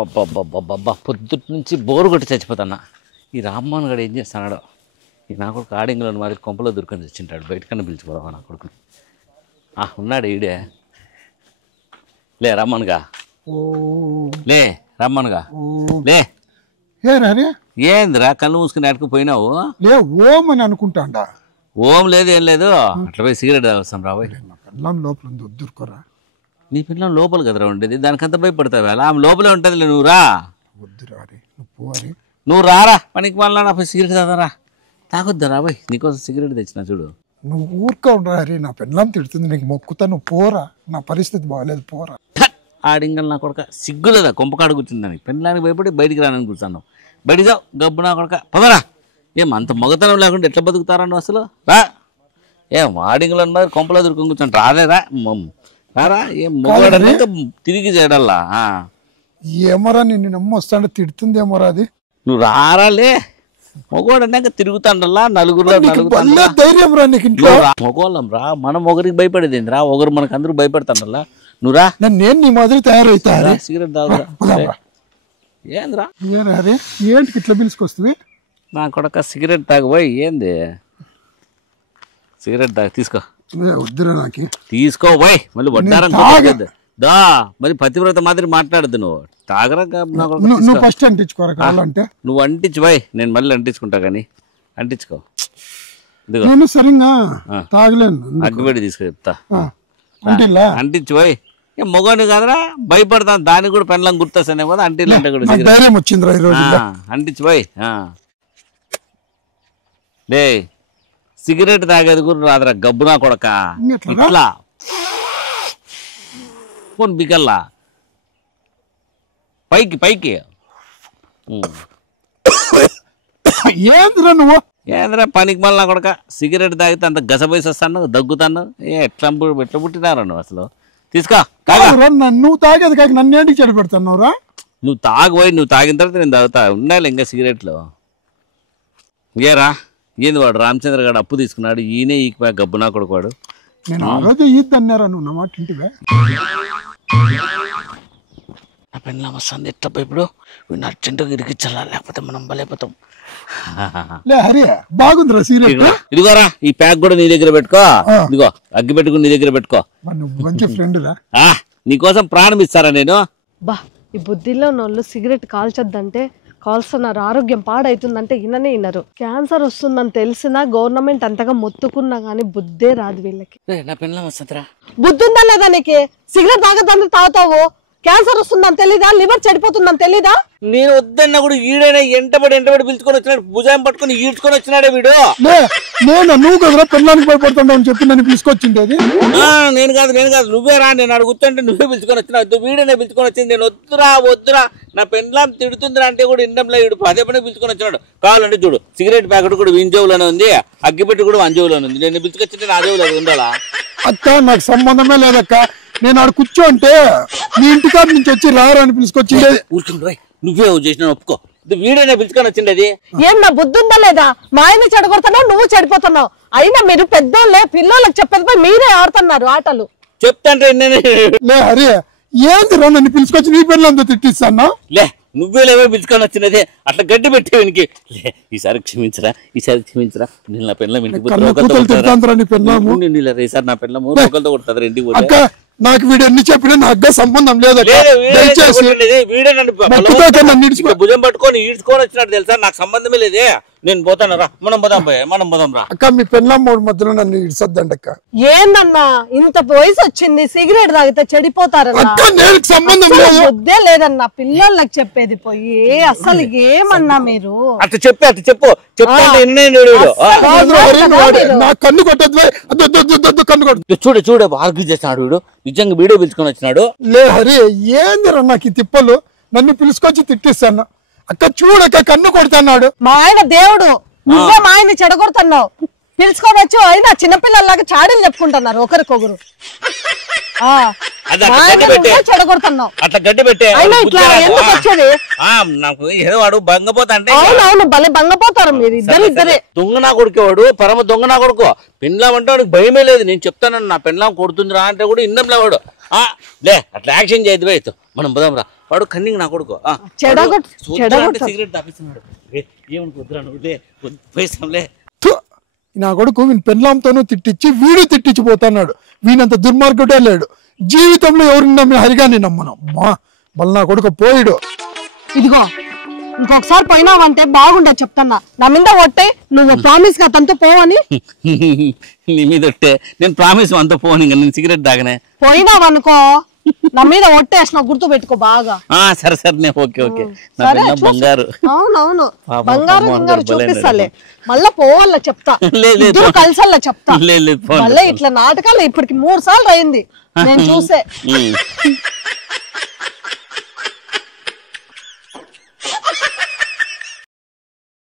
అబ్బా పొద్దుటి నుంచి బోరు కొట్టి చచ్చిపోతాన్నా. ఈ రామ్మోహన్ గడు ఏం చేస్తున్నాడో. ఈ నా కొడుకు ఆడింగ్లో మరి కొంపలో దొరుకుని తెచ్చింటాడు. బయటకన్నా పిలిచిపోదామా నా కొడుకుని. ఉన్నాడు ఈడే. లే రమ్మన్గా, లే రమ్మన్గా, లే. ఏందిరా కళ్ళు మూసుకుని ఆడుకుపోయినావు? లే ఓం అని అనుకుంటాండా. ఓం లేదు ఏం లేదు. అట్లా పోయి సిగరెట్ తాగొస్తాం రాబోయ్. లోపల ఉంది, వద్దురుకోరా. నీ పిల్లలు లోపల కదరా ఉండేది, దానికంత భయపడతావు. అలా ఆమె లోపలే ఉంటుంది. నువ్వు రా. వద్దురా నువ్వు పోవాలి. నువ్వు రారా పనికి మళ్ళా పోయి సిగరెట్ తాగరా. తాగొద్దా రాబోయ్, నీకోసం సిగరెట్ తెచ్చినా చూడు. నువ్వు ఊరుకో ఉండరా. అరే నా పెళ్ళం తిడుతుంది, నీకు మొక్కుతా, నువ్వు పోరా. నా పరిస్థితి బాగాలేదు, పోరా. ఆడింగల్ నా కొడుక సిగ్గులేదా? కొంపకాడు కూర్చుందని పెళ్ళానికి భయపడి బయటికి రానని కూర్చున్నావు. బయటికి గబ్బు నా కొడుక పదరా. ఏం అంత మొగతనం లేకుండా ఎట్లా బతుకుతారని అసలు రా. ఏం ఆడింగలో మరి కొంపలో దొరుకుని కూర్చొని రాలేరా రారా. ఏం మొగడని తిరిగి చేయడల్లా. ఏమోరా నిన్ను నమ్మ వస్తాంటే తిడుతుందేమోరా అది. నువ్వు రారాలే. మొగోడన్నాక తిరుగుతాండల్లా నలుగురు ధైర్యం రా నీకు. ఇంట్లో మొగోళ్ళం రా, మనం ఒకరికి భయపడేది రా, ఒకరు మనకు అందరూ భయపడతాండల్లా. నువ్వు రా. నేను నీ మాదిరి తయారైతా. సిగరెట్ తాగురా. ఏంద్రా ఏంటి ఇట్లా పిలుచుకొస్తుంది? నా కొడక సిగరెట్ తాగబోయ్. ఏంది సిగరెట్ తాగు, తీసుకో. వద్దురా నాకు. తీసుకోబోయ్. మళ్ళీ వడ్డారం దా. మరి పతివ్రత మాదిరి మాట్లాడద్దు. నువ్వు తాగరా. నువ్వు ఫస్ట్ అంటించుకోరా కావాలంటే. నువ్వు అంటించుబోయ్, నేను మళ్ళీ అంటించుకుంటా. కానీ అంటించుకో. నేను సరిగ్గా తాగలేను. అగ్గిపెట్టి తీసుకో చెప్తా. అంటించుబోయ్. ఏం మొగోని కదరా, భయపడతాను. దానికి కూడా పెళ్ళం గుర్తొస్తానే కదా. అంటిల్లంటే కూడా అంటించుబోయ్. లే సిగరెట్ తాగేది కూడా రాదురా గబ్బునా కొడక. ఇట్లా ఫోన్ బిగల్లా పైకి పైకి. ఏంద్రా నువ్వు? ఏంద్రా పనికి మళ్ళీ కొడక. సిగరెట్ తాగితే అంత గసబైసి వస్తాను, దగ్గుతాను. ఎట్లా పుట్టినారా నువ్వు అసలు? తీసుకో. నువ్వు తాగేది కాక నన్ను ఏంటికి చెడపెడుతున్నావురా? నువ్వు తాగుపోయి, నువ్వు తాగిన తర్వాత నేను తాగుతా. ఉండాలి ఇంకా సిగరెట్లు. ఏరా ఏంది వాడు రామచంద్ర గారు అప్పు తీసుకున్నాడు, ఈయనే ఈకిపోయా గబ్బునా కొడుకోడు. నేను ఆ రోజు ఈద్దన్నారా నువ్వు నా మాట ఇంటివే. నా పెళ్ళం వస్తుంది ఎట్లా ఇప్పుడు. వీడిని అర్జెంటుగా ఇరికిచ్చలా, లేకపోతే మనం బలైపోతాం. హరి బాగుందిరా సిగరెట్. ఇదిగోరా ఈ ప్యాక్ కూడా నీ దగ్గర పెట్టుకో. ఇదిగో అగ్గి పెట్టుకుని నీ దగ్గర పెట్టుకో. మంచి ఫ్రెండ్ రా. నీకోసం ప్రాణం ఇస్తారా నేను. బా ఈ బుద్ధిలో ఉన్నోళ్ళు సిగరెట్ కాల్చొద్దంటే కాల్స్తున్నారు. ఆరోగ్యం పాడైతుందంటే ఇననే ఇనరు. క్యాన్సర్ వస్తుందని తెలిసినా గవర్నమెంట్ అంతగా మొత్తుకున్నా గానీ బుద్ధే రాదు వీళ్ళకి. నా పెళ్ళం వస్తుందిరా. బుద్ధి ఉందా లేదా నీకు? సిగరెట్ తాగద్దని తాగుతావు. క్యాన్సర్ వస్తుందని తెలీదా? లివర్ చెడిపోతుందని తెలీదా? నేను వద్దన్నా కూడా ఈడైనా ఎంటబడి పిలుచుకొని వచ్చినాడు. భుజాయం పట్టుకుని ఈడ్చుకొని వచ్చినాడే వీడు. నేను నువ్వు కదరా పెళ్ళానికి భయపడుతుండవు అని చెప్పి నన్ను పిలుచుకొచ్చింది. నేను కాదు నువ్వే రా. నేను అడుగుతుంటే నువ్వే పిలుచుకొని వచ్చినావు. వీడనే పిలుచుకొని వచ్చింది. నేను వద్దురా నా పెళ్ళాం తిడుతుందిరా అంటే కూడా ఇండంలో వీడు పదే పని పిలుచుకొని వచ్చినాడు. కావాలంటే చూడు సిగరెట్ ప్యాకెట్ కూడా వింజవులోనే ఉంది, అగ్గిపెట్టి కూడా అంజవులోనే ఉంది. నేను పిలుచుకొచ్చింటే నా దేవులో ఉండాలా? అక్క నాకు సంబంధమే లేదక్క. నేను ఆడ కూర్చో అంటే నీ ఇంటికాడ నుంచి వచ్చి రారా అని పిలుచుకొచ్చింది. నువ్వే చేసిన ఒప్పుకో. వీడైనా పిలుచుకొని వచ్చింది. అది ఏం నా బుద్ధి ఉందా లేదా? మా ఆయన చెడగొడుతున్నావు, నువ్వు చెడిపోతున్నావు. అయినా మీరు పెద్దోళ్ళే, పిల్లలకు చెప్పేది మీరే ఆడుతున్నారు ఆటలు. చెప్తాంటే హరి ఏంది నన్ను పిలుచుకొచ్చి నీ పిల్లలంతా తిట్టిస్తాను. లే నువ్వే లేవే పిలుచుకొని వచ్చినది. అట్లా గడ్డి పెట్టే వీనికి. ఈసారి క్షమించరా, నేను నా పిల్లలు ఇంటికి ఈసారి నా పిల్లము ఒకరితో కొడుతుంది. ఇంటికి పోతే నాకు వీడు ఎన్ని చెప్పినా నాకు సంబంధం లేదు. వీడే నన్ను భుజం పట్టుకొని ఈడ్చుకొని వచ్చినట్టు తెలుసా? నాకు సంబంధమే లేదే. నేను పోతాను రా, మనం పోదాం రా. అక్క మీ పెళ్ళాం మూడు మధ్యలో నన్ను ఇడ్సొద్దండి అక్క. ఏందన్నా ఇంత వయసు వచ్చింది, సిగరెట్ తాగితే చెడిపోతారన్నా. సంబంధం వద్దే లేదన్నా పిల్లలకి చెప్పేది పోయి. అసలు ఏమన్నా మీరు అట్లా చెప్పు నా కన్ను కొట్టద్దు కన్ను కొట్టు. చూడు ఆర్గ్యూ చేస్తున్నాడు వీడు. నిజంగా వీడియో పిలుచుకొని వచ్చినాడు. లే హరి ఏందిరా నాకు ఈ తిప్పలు. నన్ను పిలుచుకొచ్చి తిట్టిస్తాను. అక్క చూడక్క కన్ను కొడుతున్నాడు. మా ఆయన దేవుడు, నువ్వే మా ఆయన్ని చెడగొడుతున్నావు. పిలుచుకొని వచ్చి అయినా చిన్నపిల్లల్లాగా చాడీలు చెప్పుకుంటున్నారు ఒకరికొకరు. చెడగొడుతున్నావు. అట్లా గడ్డి పెట్టే వచ్చేది వాడు బంగపోతా అంటే. అవునవును భలే బంగపోతారు మీరు ఇద్దరే. దొంగనా కొడుకేవాడు, పరమ దొంగనా కొడుకో. పెళ్ళాం అంటే వాడికి భయమే లేదు. నేను చెప్తాను నా పెళ్ళాం కొడుతుందిరా అంటే కూడా ఇందంలో వాడు. లే అట్లా యాక్షన్ చేయదు. మనం పోదాం రా, వాడు కన్నింగ్ నా కొడుకు సిగరెట్ తాపిస్తున్నాడు. ఏమనుకుద్దురా నువ్వులే పోయిస్తాంలే. నా కొడుకు వీని పెళ్ళాంతోనూ తిట్టించి వీడు తిట్టించిపోతున్నాడు. వీనంత దుర్మార్గుడే లేడు. జీవితంలో ఎవరిని నమ్మి హరిగాని నమ్మను. మళ్ళీ నా కొడుకు పోయిడు. ఇదిగో ఇంకొకసారి పోయినావంటే బాగుండదు చెప్తాన్నా. నా మీద ఒట్టే నువ్వు ప్రామిస్ గా తనతో పోవని. నీ మీద ఒట్టే నేను ప్రామిస్ అంత పోను. ఇంకా నేను సిగరెట్ తాగనే. పోయినావనుకో నా మీద ఒట్టేసిన గుర్తు పెట్టుకో బాగా. సరే సరే ఓకే ఓకే. బంగారు అవునవును బంగారు చూపిస్తాలే. మళ్ళా పోవాలా చెప్తా. ఇద్దరు కలిసల్లా చెప్తా. మళ్ళీ ఇట్లా నాటకాలు ఇప్పటికి 3 సార్లు అయింది నేను చూసే.